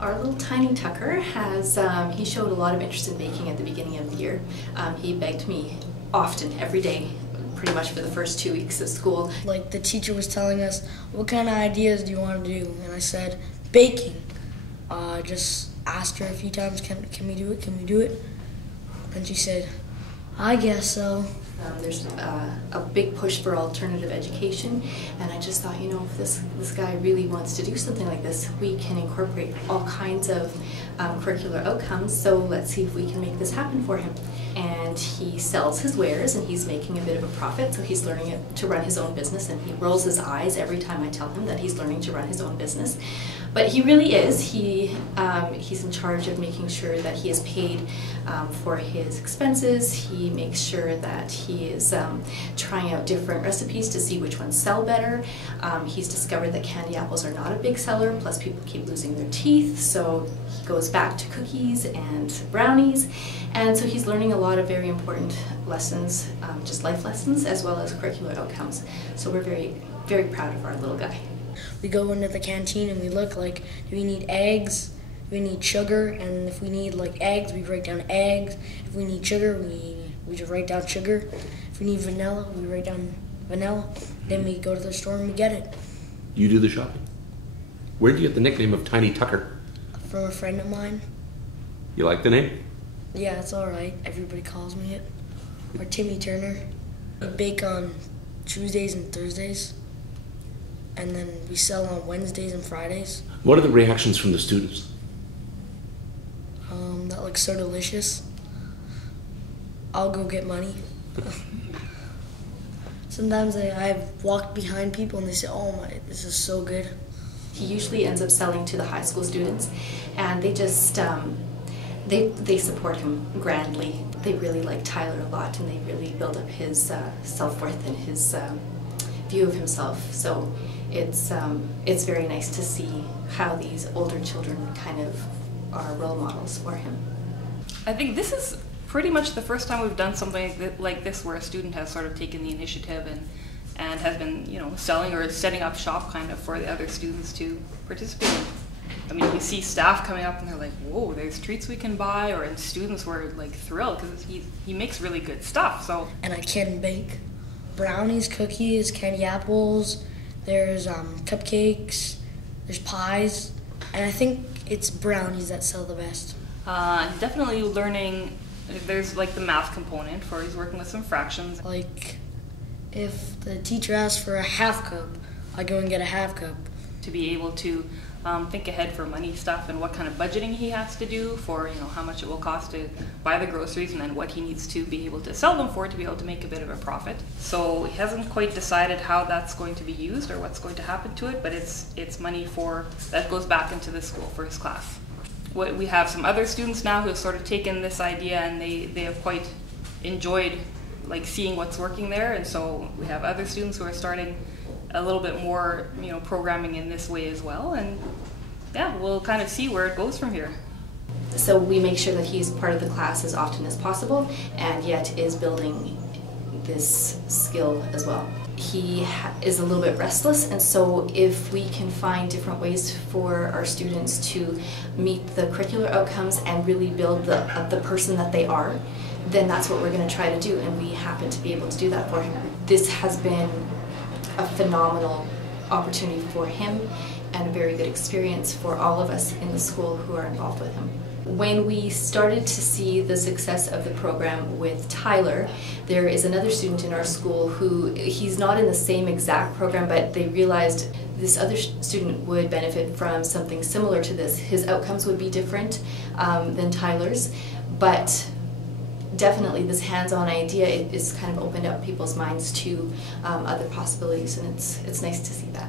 Our little tiny Tucker has, he showed a lot of interest in baking at the beginning of the year. He begged me often, every day, pretty much for the first 2 weeks of school. Like the teacher was telling us, what kind of ideas do you want to do? And I said, baking. Just asked her a few times, can we do it? And she said, I guess so. There's a big push for alternative education, and I just thought, you know, if this guy really wants to do something like this, we can incorporate all kinds of curricular outcomes, so let's see if we can make this happen for him. And he sells his wares, and he's making a bit of a profit, so he's learning to run his own business, and he rolls his eyes every time I tell him that he's learning to run his own business. But he really is. He's in charge of making sure that he is paid for his expenses. He makes sure that he is trying out different recipes to see which ones sell better. He's discovered that candy apples are not a big seller, plus people keep losing their teeth, so he goes back to cookies and brownies. And so he's learning a lot of very important lessons, just life lessons, as well as curricular outcomes. So we're very, very proud of our little guy. We go into the canteen and we look like, do we need eggs? Do we need sugar? And if we need like eggs, we write down eggs. If we need sugar, we just write down sugar. If we need vanilla, we write down vanilla. Then we go to the store and we get it. You do the shopping. Where did you get the nickname of Tiny Tucker? From a friend of mine. You like the name? Yeah, it's alright. Everybody calls me it. Or Timmy Turner. We bake on Tuesdays and Thursdays. And then we sell on Wednesdays and Fridays. What are the reactions from the students? That looks so delicious. I'll go get money. Sometimes I've walked behind people and they say, oh my, this is so good. He usually ends up selling to the high school students, and they just, they support him grandly. They really like Tyler a lot, and they really build up his self-worth and his view of himself. So it's very nice to see how these older children kind of are role models for him. I think this is pretty much the first time we've done something like this where a student has sort of taken the initiative and has been, you know, selling or setting up shop kind of for the other students to participate in. I mean, you see staff coming up and they're like, whoa, there's treats we can buy, and students were like thrilled because he makes really good stuff. So. And I can bake brownies, cookies, candy apples, there's cupcakes, there's pies, and I think it's brownies that sell the best. Definitely learning, there's like the math component for he's working with some fractions. Like if the teacher asks for a half cup, I go and get a half cup. To be able to think ahead for money stuff and what kind of budgeting he has to do for, you know, how much it will cost to buy the groceries and then what he needs to be able to sell them for to be able to make a bit of a profit. So he hasn't quite decided how that's going to be used or what's going to happen to it, but it's money that goes back into the school for his class. We have some other students now who have sort of taken this idea and they have quite enjoyed like seeing what's working there, and so we have other students who are starting a little bit more, you know, programming in this way as well, and yeah, we'll kind of see where it goes from here. So we make sure that he's part of the class as often as possible, and yet is building this skill as well. He is a little bit restless, and so if we can find different ways for our students to meet the curricular outcomes and really build the person that they are, then that's what we're going to try to do, and we happen to be able to do that for him. This has been a phenomenal opportunity for him and a very good experience for all of us in the school who are involved with him. When we started to see the success of the program with Tyler, there is another student in our school who, he's not in the same exact program, but they realized this other student would benefit from something similar to this. His outcomes would be different than Tyler's, but definitely this hands-on idea is kind of opened up people's minds to other possibilities, and it's nice to see that.